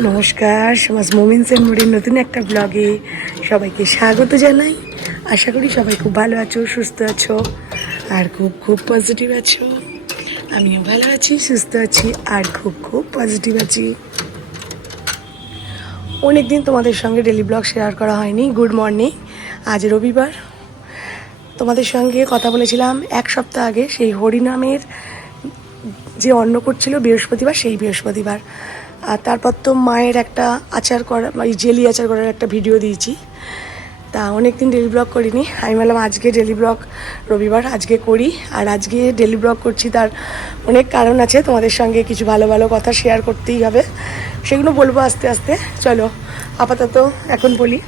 নমস্কার, সমাজ moments and মোড়ের নতুন একটা ব্লগে সবাইকে স্বাগত জানাই। আশা করি সবাই খুব ভালো আছো, সুস্থ আছো, আর খুব খুব পজিটিভ আছো। আমিও ভালো আছি, সুস্থ আছি, আর খুব খুব পজিটিভ আছি। অনেক দিন তোমাদের সঙ্গে ডেলি ব্লগ শেয়ার করা হয়নি। গুড মর্নিং আজ রবিবার। তোমাদের সঙ্গে কথা বলেছিলাম এক সপ্তাহ আগে, সেই হরিনামের যে অন্ন করছিল বৃহস্পতিবার, সেই বৃহস্পতিবার। আর তারপর তো মায়ের একটা আচার করা ওই জেলি আচার করার একটা ভিডিও দিয়েছি। তা অনেক দিন ডেলি ব্লগ করিনি। আমি বললাম আজকে ডেলি ব্লগ রবিবার, আজকে করি। আর আজকে ডেলি ব্লগ করছি তার অনেক কারণ আছে। তোমাদের সঙ্গে কিছু ভালো ভালো কথা শেয়ার করতেই হবে। সেগুলো বলব আস্তে আস্তে। চলো, আপাতত এখন বলি।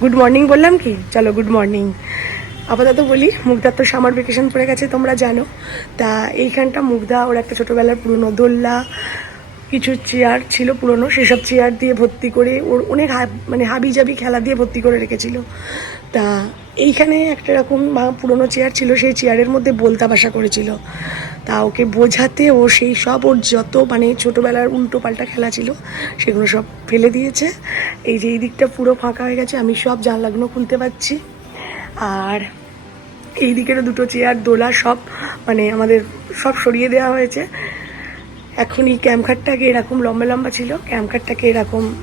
গুড মর্নিং বললাম কি? চলো গুড মর্নিং আপাতত বলি মুগ্ধার তো সামার ভেকেশন পড়ে গেছে, তোমরা জানো। তা এইখানটা মুগ্ধা ওর একটা ছোটোবেলার পুরনো দোল্লা কিছু চেয়ার ছিল পুরনো, সেসব চেয়ার দিয়ে ভর্তি করে ওর অনেক মানে হাবি জাবি খেলা দিয়ে ভর্তি করে রেখেছিল। তা এইখানে একটা এরকম, বা- পুরনো চেয়ার ছিল, সেই চেয়ারের মধ্যে বলতা বাসা করেছিল। তা ওকে বোঝাতে ও সেই সব ওর যত মানে ছোটোবেলার উল্টো পাল্টা খেলা ছিল, সেগুলো সব ফেলে দিয়েছে। এই যে এই দিকটা পুরো ফাঁকা হয়ে গেছে, আমি সব জানলাগুলো খুলতে পারছি। আর এই দিকেরও দুটো চেয়ার, দোলা সব মানে আমাদের সব সরিয়ে দেওয়া হয়েছে। এখন এই ক্যাম্পখাটটাকে এরকম লম্বা লম্বা ছিল। ক্যাম্পখাটটাকে এরকম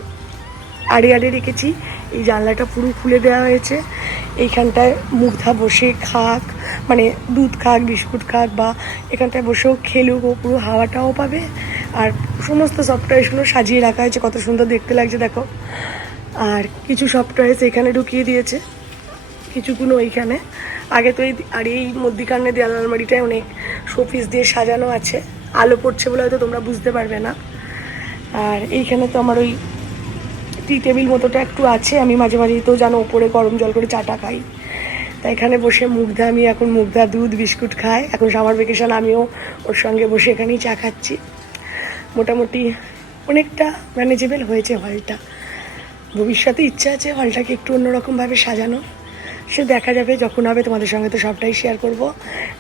আড়ে আড়ে রেখেছি। এই জানলাটা পুরো খুলে দেওয়া হয়েছে। এইখানটায় মুগ্ধা বসে খাক মানে দুধ খাক, বিস্কুট খাক, বা এখানটায় বসেও খেলুক, ও পুরো হাওয়াটাও পাবে। আর সমস্ত সফটওয়্যারগুলো সাজিয়ে রাখা হয়েছে। কত সুন্দর দেখতে লাগছে, দেখো। আর কিছু সফটওয়্যার এখানে ঢুকিয়ে দিয়েছে। কিছুগুলো ওইখানে আগে তো এই আর এই মধ্যিখানে দেয়াল আলমারিটায় অনেক শোপিস দিয়ে সাজানো আছে। আলো পড়ছে বলে হয়তো তোমরা বুঝতে পারবে না। আর এইখানে তো আমার ওই টি টেবিল মতোটা একটু আছে। আমি মাঝে মাঝেই তো জানো ওপরে গরম জল করে চাটা খাই। তা এখানে বসে মুগ্ধা, আমি এখন মুগ্ধা দুধ, বিস্কুট খাই। এখন সামার ভেকেশন আমিও ওর সঙ্গে বসে এখানেই চা খাচ্ছি। মোটামুটি অনেকটা ম্যানেজেবল হয়েছে হলটা। ভবিষ্যতে ইচ্ছা আছে হলটাকে একটু অন্যরকমভাবে সাজানো। সে দেখা যাবে যখন হবে, তোমাদের সঙ্গে তো সবটাই শেয়ার করব।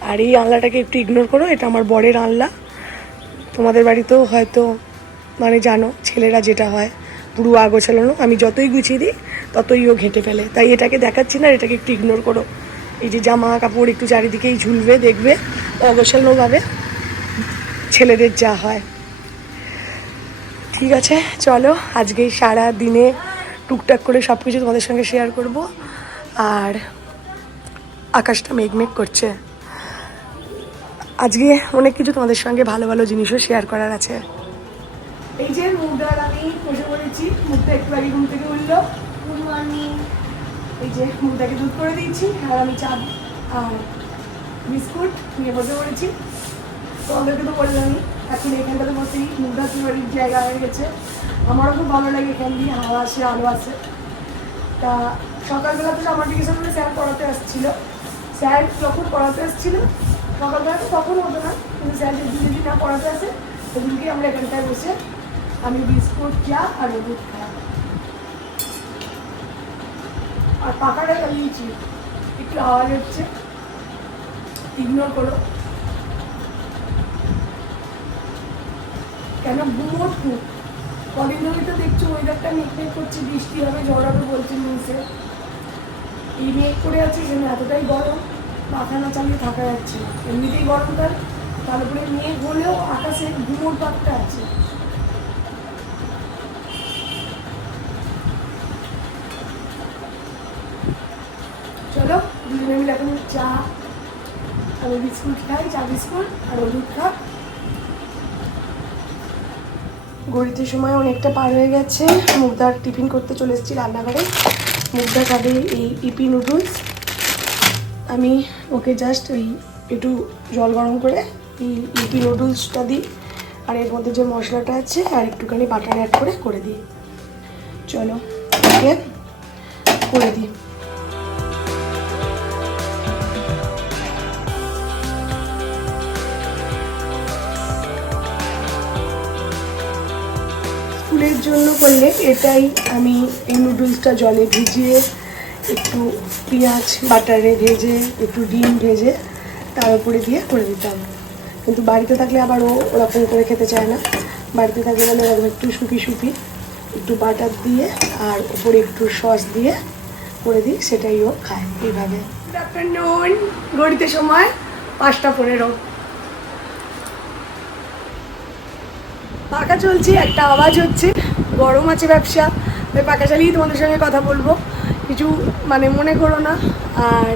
আর এই আনলাটাকে একটু ইগনোর করো, এটা আমার বরের আনলা তোমাদের বাড়িতেও হয়তো মানে জানো, ছেলেরা যেটা হয় পুরো আগোছালানো, আমি যতই গুছিয়ে দিই, ততই ও ঘেঁটে ফেলে। তাই এটাকে দেখাচ্ছি না, এটাকে একটু ইগনোর করো। এই যে জামা কাপড় একটু চারিদিকেই ঝুলবে, দেখবে, অগোছালোভাবে ছেলেদের যা হয়। ঠিক আছে, চলো, আজকে সারা দিনে টুকটাক করে সব কিছু তোমাদের সঙ্গে শেয়ার করব। আর আকাশটা মেঘমেঘ করছে। আজকে অনেক কিছু তোমাদের সঙ্গে ভালো ভালো জিনিসও শেয়ার করার আছে। এই যে মুগদার আমি বসে পড়েছি মুগদা একটু আগে ঘুম থেকে উঠল। গুড মর্নিং এই যে মুগদাকে দুধ করে দিয়েছি আর আমি চা বিস্কুট নিয়ে বসে পড়েছি। তোমাদেরকে তো বললামই, এখন এখানটাতে বসেই মুগদা বাড়ির জায়গা হয়ে গেছে। আমারও খুব ভালো লাগে এখান দিয়ে, হাওয়া আসে, আলো আসে। তা সকালবেলা তো আমার করে স্যার পড়াতে আসছিল। স্যার যখন পড়াতে আসছিল সকালবেলা তো তখন হতো না, কিন্তু স্যার যদি যদি না পড়াতে আসে সেদিনকে আমরা এখানটায় বসে আমি বিস্কুট, চা আর দুধ খাই। আর পাখাটা চালিয়েছি একটু আওয়াজ হচ্ছে ইগনোর করো। কেন গুমোট খুব? কদিন ধরেই তো দেখছ ওয়েদারটা মেঘ করছে, বৃষ্টি হবে, ঝড় হবে বলছে নিউজে এই মেঘ করে আছে যেন এতটাই গরম। মাথা না চালিয়ে থাকা যাচ্ছে না। এমনিতেই গরমকাল তারপরে মেঘ হলেও আকাশে ঘুমোর পাতটা আছে। চলো, দুজনে মিলে এখন চা আমি বিস্কুট খাই, চা বিস্কুট আর দুধ খা ঘড়িতে সময় অনেকটা পার হয়ে গেছে। মুগদার টিফিন করতে চলে এসেছি রান্নাঘরে। মুগদা খাবে এই ইপি নুডলস। আমি ওকে জাস্ট ওই একটু জল গরম করে ইপি নুডলসটা দিই। আর এর মধ্যে যে মশলাটা আছে, আর একটুখানি বাটার অ্যাড করে করে দিই। চলো, ওকে? করে দিই। স্কুলের জন্য করলে এটাই আমি এই নুডলসটা জলে ভিজিয়ে একটু পেঁয়াজ বাটারে ভেজে, একটু ডিম ভেজে তার উপরে দিয়ে করে দিতাম কিন্তু বাড়িতে থাকলে আবার ও ওরকম করে খেতে চায় না। বাড়িতে থাকলে মানে ওরকম একটু শুকি শুকি, একটু বাটার দিয়ে আর উপরে একটু সস দিয়ে করে দিই, সেটাই ও খায় এইভাবে। গুড আফটারনুন সময় পাঁচটা পনেরো। পাকা চলছে, একটা আওয়াজ হচ্ছে, গরম আছে ব্যবসা। তাই পাকা চালিয়ে তোমাদের সঙ্গে কথা বলব। কিছু মানে মনে করো না। আর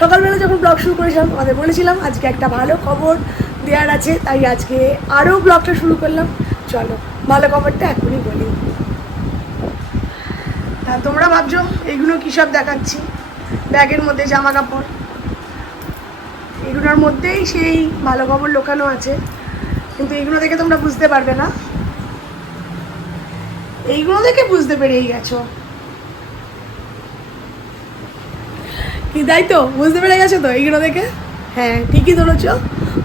সকালবেলা যখন ব্লগ শুরু করেছিলাম, তোমাদের বলেছিলাম, আজকে একটা ভালো খবর দেওয়ার আছে, তাই আজকে আরও ব্লগটা শুরু করলাম। চলো, ভালো খবরটা এখনই বলি। তা তোমরা ভাবছ এইগুলো কী সব দেখাচ্ছি? ব্যাগের মধ্যে জামা কাপড় এগুলোর মধ্যেই সেই ভালো খবর লোকানো আছে। কিন্তু এইগুলো দেখে তোমরা বুঝতে পারবে না। এইগুলো দেখে বুঝতে পেরেই গেছো। তাই তো? বুঝতে পেরে গেছো তো এইগুলো দেখে? হ্যাঁ ঠিকই ধরেছ।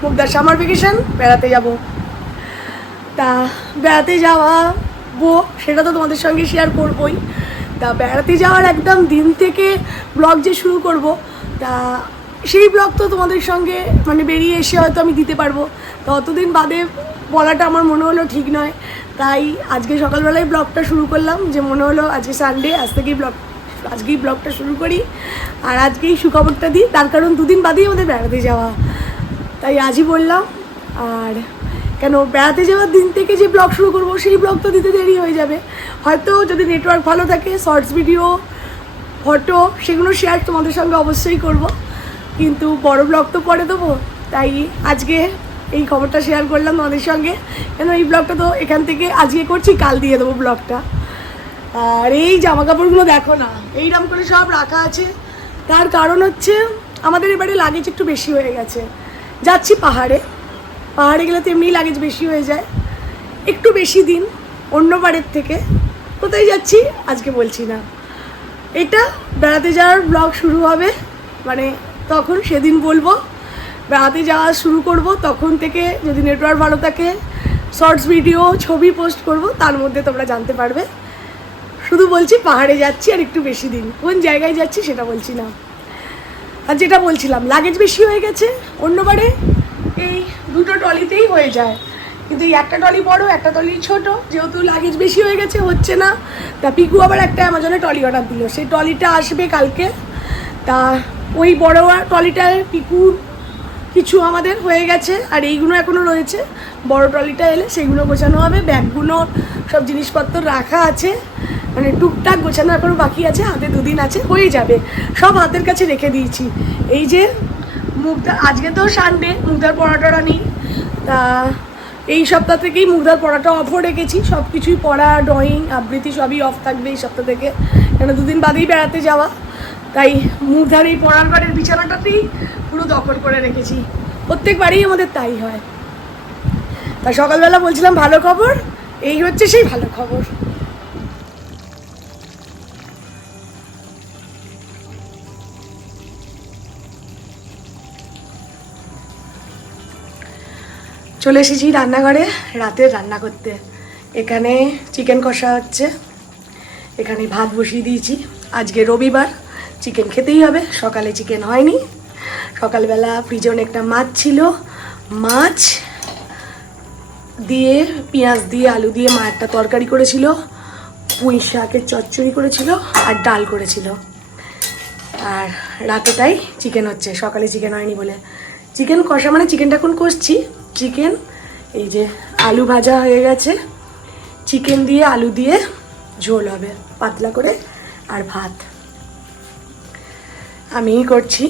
মুগদার সামার ভেকেশন বেড়াতে যাব। তা, বেড়াতে যাওয়া বো, সেটা তো তোমাদের সঙ্গে শেয়ার করবই। তা, বেড়াতে যাওয়ার একদম দিন থেকে ব্লগ যে শুরু করব, তা, সেই ব্লগ তো তোমাদের সঙ্গে মানে বেরিয়ে এসে হয়তো আমি দিতে পারব। তো, অতদিন বাদে বলাটা আমার মনে হলো ঠিক নয়। তাই আজকে সকালবেলায় ব্লগটা শুরু করলাম, যে মনে হলো আজকে সানডে আজ থেকেই ব্লগ আজকেই ব্লগটা শুরু করি। আর আজকেই সুখবরটা দিই, তার কারণ দুদিন বাদেই আমাদের বেড়াতে যাওয়া। তাই আজই বললাম, আর কেন বেড়াতে যাওয়ার দিন থেকে যে ব্লগ শুরু করব, সেই ব্লগ তো দিতে দেরি হয়ে যাবে। হয়তো যদি নেটওয়ার্ক ভালো থাকে শর্টস ভিডিও ফটো সেগুলো শেয়ার তোমাদের সঙ্গে অবশ্যই করব। কিন্তু বড় ব্লগ তো পরে দেবো, তাই আজকে এই খবরটা শেয়ার করলাম তোমাদের সঙ্গে। কেন এই ব্লগটা তো এখান থেকে আজকে করছি, কাল দিয়ে দেবো ব্লগটা। আর এই জামা কাপড়গুলো দেখো না এইরকম করে সব রাখা আছে। তার কারণ হচ্ছে, আমাদের এবারে লাগেজ একটু বেশি হয়ে গেছে। যাচ্ছি পাহাড়ে পাহাড়ে গেলে তো এমনি লাগেজ বেশি হয়ে যায়। একটু বেশি দিন অন্য বারের থেকে। কোথায় যাচ্ছি, আজকে বলছি না। এটা বেড়াতে যাওয়ার ব্লগ শুরু হবে মানে তখন সেদিন বলব। বেড়াতে যাওয়া শুরু করব, তখন থেকে যদি নেটওয়ার্ক ভালো থাকে শর্টস ভিডিও ছবি পোস্ট করব, তার মধ্যে তোমরা জানতে পারবে। শুধু বলছি পাহাড়ে যাচ্ছি আর একটু বেশি দিন। কোন জায়গায় যাচ্ছি সেটা বলছি না। আর যেটা বলছিলাম লাগেজ বেশি হয়ে গেছে, অন্যবারে এই দুটো টলিতেই হয়ে যায়। কিন্তু এই একটা টলি বড়, একটা টলি ছোট, যেহেতু লাগেজ বেশি হয়ে গেছে, হচ্ছে না। তা পিকু আবার একটা অ্যামাজনে টলি অর্ডার দিল। সেই টলিটা আসবে কালকে। তা ওই বড় টলিটায় পিকুর কিছু আমাদের হয়ে গেছে, আর এইগুলো এখনও রয়েছে। বড় ট্রলিটা এলে সেগুলো গোছানো হবে, ব্যাগগুলো সব জিনিসপত্র রাখা আছে। মানে টুকটাক গোছানো এখনও বাকি আছে, হাতে দুদিন আছে, হয়ে যাবে। সব হাতের কাছে রেখে দিয়েছি। এই যে মুগদার আজকে তো সানডে মুগদার পড়াটরা নেই। তা এই সপ্তাহ থেকেই মুগদার পড়াটা অফও রেখেছি। সব কিছুই পড়া ড্রয়িং আবৃত্তি সবই অফ থাকবে এই সপ্তাহ থেকে। কেন দুদিন বাদেই বেড়াতে যাওয়া। তাই মুগধার এই পড়ার ঘরের বিছানাটাতেই পুরো দখল করে রেখেছি। প্রত্যেকবারই আমাদের তাই হয়। তা সকালবেলা বলছিলাম, ভালো খবর? এই হচ্ছে সেই ভালো খবর। চলে এসেছি রান্নাঘরে, রাতের রান্না করতে। এখানে চিকেন কষা হচ্ছে। এখানে ভাত বসিয়ে দিয়েছি। আজকে রবিবার চিকেন খেতেই হবে। সকালে চিকেন হয়নি। সকালবেলা ফ্রিজে অনেকটা মাছ ছিল। মাছ দিয়ে, পেঁয়াজ দিয়ে, আলু দিয়ে মা একটা তরকারি করেছিল, পুঁই শাকের চচ্চড়ি করেছিল আর ডাল করেছিল। আর রাতে তাই চিকেন হচ্ছে। সকালে চিকেন হয়নি বলে। চিকেন কষা মানে চিকেনটা এখন কষছি। চিকেন এই যে আলু ভাজা হয়ে গেছে। চিকেন দিয়ে আলু দিয়ে ঝোল হবে, পাতলা করে আর ভাত। আমিই করছি।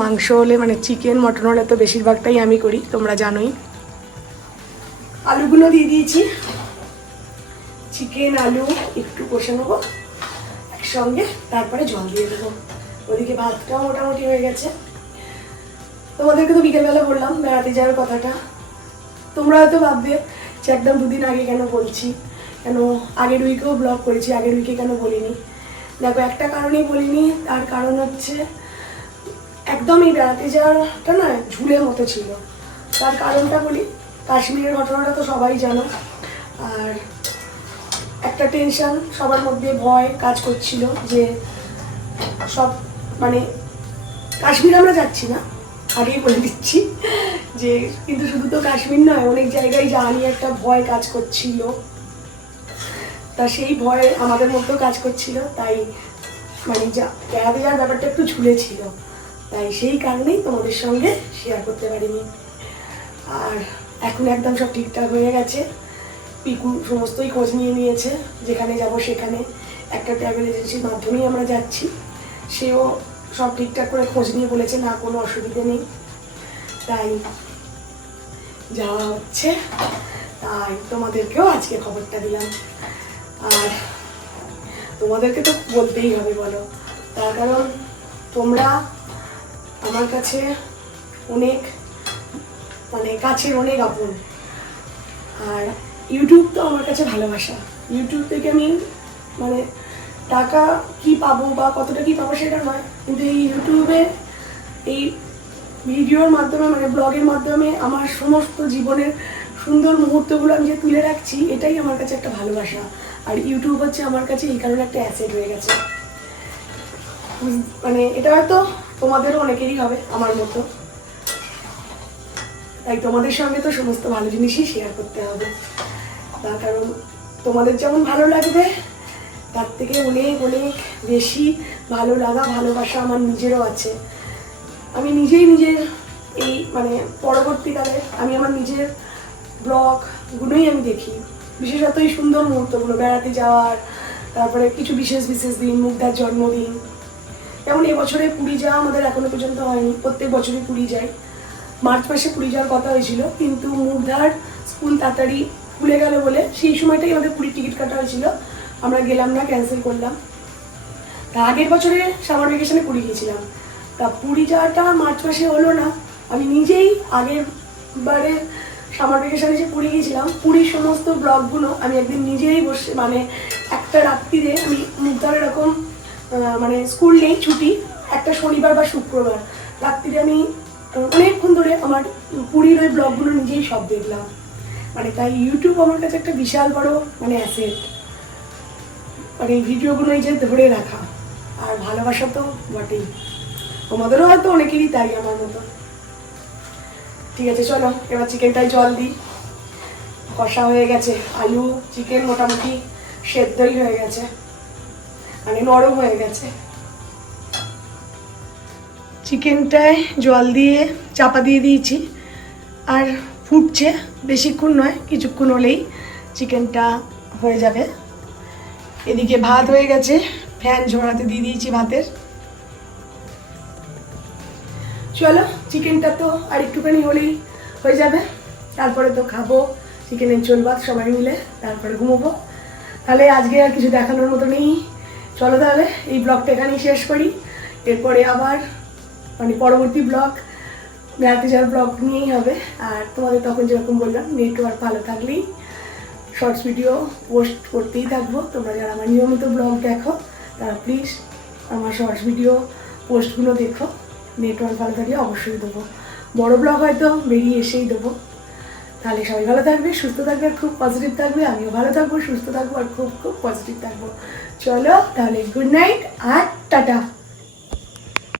মাংস হলে মানে চিকেন মটন হলে তো বেশিরভাগটাই আমি করি, তোমরা জানোই। আলুগুলো দিয়ে দিয়েছি। চিকেন আলু একটু কষে নেব, একসঙ্গে তারপরে জল দিয়ে দেবো। ওদিকে ভাতটাও মোটামুটি হয়ে গেছে। তোমাদেরকে তো বিকেলবেলা বললাম, বেড়াতে যাওয়ার কথাটা। তোমরা হয়তো ভাববে যে একদম দুদিন আগে কেন বলছি? কেন আগের উইকেও ব্লগ করেছি, আগের উইকে কেন বলিনি? দেখো, একটা কারণেই বলিনি, তার কারণ হচ্ছে একদম এই বেড়াতে যাওয়াটা না ঝুলের মতো ছিল। তার কারণটা বলি, কাশ্মীরের ঘটনাটা তো সবাই জানো। আর একটা টেনশন সবার মধ্যে ভয় কাজ করছিল যে সব মানে কাশ্মীর আমরা যাচ্ছি না। আগেই বলে দিচ্ছি যে কিন্তু শুধু তো কাশ্মীর নয়, অনেক জায়গায় নিয়ে একটা ভয় কাজ করছিল। তা সেই ভয় আমাদের মধ্যেও কাজ করছিল, তাই মানে যা বেড়াতে যাওয়ার ব্যাপারটা একটু ঝুলেছিল তাই সেই কারণেই তোমাদের সঙ্গে শেয়ার করতে পারিনি। আর এখন একদম সব ঠিকঠাক হয়ে গেছে। পিকু সমস্তই খোঁজ নিয়ে নিয়েছে, যেখানে যাব সেখানে। একটা ট্রাভেল এজেন্সির মাধ্যমেই আমরা যাচ্ছি। সেও সব ঠিকঠাক করে খোঁজ নিয়ে বলেছে, না, কোনো অসুবিধে নেই। তাই যাওয়া হচ্ছে। তাই তোমাদেরকেও আজকে খবরটা দিলাম। আর তোমাদেরকে তো বলতেই হবে, বলো। তার কারণ তোমরা আমার কাছে অনেক মানে কাছের অনেক আপন। আর ইউটিউব তো আমার কাছে ভালোবাসা। ইউটিউব থেকে আমি মানে টাকা কি পাবো বা কতটা কি পাবো সেটা নয়। কিন্তু এই ইউটিউবে এই ভিডিওর মাধ্যমে মানে ব্লগের মাধ্যমে আমার সমস্ত জীবনের সুন্দর মুহূর্তগুলো আমি যে তুলে রাখছি, এটাই আমার কাছে একটা ভালোবাসা। আর ইউটিউব হচ্ছে আমার কাছে এই কারণে একটা অ্যাসেট হয়ে গেছে। মানে এটা হয়তো তোমাদেরও অনেকেরই হবে, আমার মতো। তাই তোমাদের সঙ্গে তো সমস্ত ভালো জিনিসই শেয়ার করতে হবে। তার কারণ তোমাদের যেমন ভালো লাগবে তার থেকে অনেক অনেক বেশি ভালো লাগা, ভালোবাসা আমার নিজেরও আছে। আমি নিজেই নিজের এই মানে পরবর্তীকালে আমি আমার নিজের ব্লগগুলোই আমি দেখি। বিশেষত এই সুন্দর মুহূর্তগুলো, বেড়াতে যাওয়ার, তারপরে কিছু বিশেষ বিশেষ দিন, মুগ্ধার জন্মদিন। যেমন এবছরে পুরী যাওয়া আমাদের এখনও পর্যন্ত হয়নি, প্রত্যেক বছরই পুরী যাই। মার্চ মাসে পুরী যাওয়ার কথা হয়েছিল, কিন্তু মুগ্ধার স্কুল তাড়াতাড়ি খুলে গেল বলে সেই সময়টাই আমাদের পুরীর টিকিট কাটা হয়েছিল। আমরা গেলাম না ক্যান্সেল করলাম। তা আগের বছরে সামার ভ্যাকেশনে পুরী গেছিলাম। তা পুরী যাওয়াটা মার্চ মাসে হলো না। আমি নিজেই আগের বারে সামার ভ্যাকেশনে যে পুরী গিয়েছিলাম পুরীর সমস্ত ব্লগগুলো আমি একদিন নিজেই বসে মানে একটা রাত্রিরে আমি মুগ্ধার এরকম মানে স্কুল নেই, ছুটি, একটা শনিবার বা শুক্রবার রাত্রিরে আমি অনেকক্ষণ ধরে আমার পুরীর ওই ব্লগগুলো নিজেই সব দেখলাম। মানে তাই ইউটিউব আমার কাছে একটা বিশাল বড় মানে অ্যাসেট মানে এই ভিডিওগুলো যে ধরে রাখা। আর ভালোবাসা তো বটেই। তোমাদেরও হয়তো অনেকেরই তাই আমার মতো। ঠিক আছে, চলো, এবার চিকেনটাই জল দিই। কষা হয়ে গেছে। আলু চিকেন মোটামুটি সেদ্ধই হয়ে গেছে। মানে নরম হয়ে গেছে। চিকেনটায় জল দিয়ে চাপা দিয়ে দিয়েছি। আর ফুটছে, বেশিক্ষণ নয়, কিছুক্ষণ হলেই চিকেনটা হয়ে যাবে। এদিকে ভাত হয়ে গেছে। ফ্যান ঝোড়াতে দিয়ে দিয়েছি ভাতের। চলো চিকেনটা তো আর একটুখানি হলেই হয়ে যাবে। তারপরে তো খাব চিকেনের ঝোল ভাত সবাই মিলে, তারপরে ঘুমোবো। তাহলে আজকে আর কিছু দেখানোর মতো নেই। চলো তাহলে, এই ব্লগটা এখানেই শেষ করি। এরপরে আবার মানে পরবর্তী ব্লগ বেড়াতে যাওয়ার ব্লগ নিয়েই হবে। আর তোমাদের তখন যেরকম বললাম নেটওয়ার্ক ভালো থাকলেই শর্টস ভিডিও পোস্ট করতেই থাকব। তোমরা যারা আমার নিয়মিত ব্লগ দেখো, তারা প্লিজ আমার শর্টস ভিডিও পোস্টগুলো দেখো। নেটওয়ার্ক ভালো থাকলে অবশ্যই দেবো। বড় ব্লগ হয়তো বেরিয়ে এসেই দেবো। তাহলে সবাই ভালো থাকবে, সুস্থ থাকবে, আর খুব পজিটিভ থাকবে। আমিও ভালো থাকব, সুস্থ থাকব, আর খুব খুব পজিটিভ থাকব। চলো, তাহলে গুড নাইট আর টাটা।